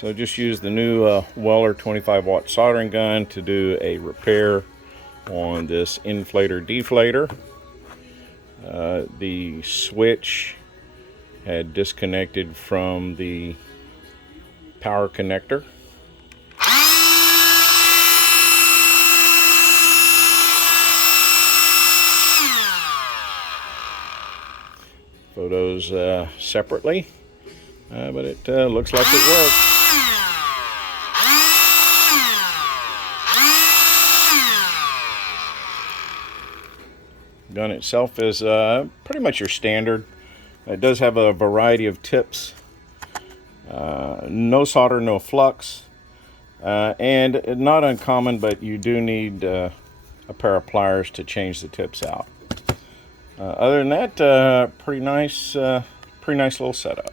So just use the new Weller 25 watt soldering gun to do a repair on this inflator deflator. The switch had disconnected from the power connector. Photos separately, but it looks like it worked. Gun itself is pretty much your standard. It does have a variety of tips. No solder, no flux, and not uncommon, but you do need a pair of pliers to change the tips out. Other than that, pretty nice little setup.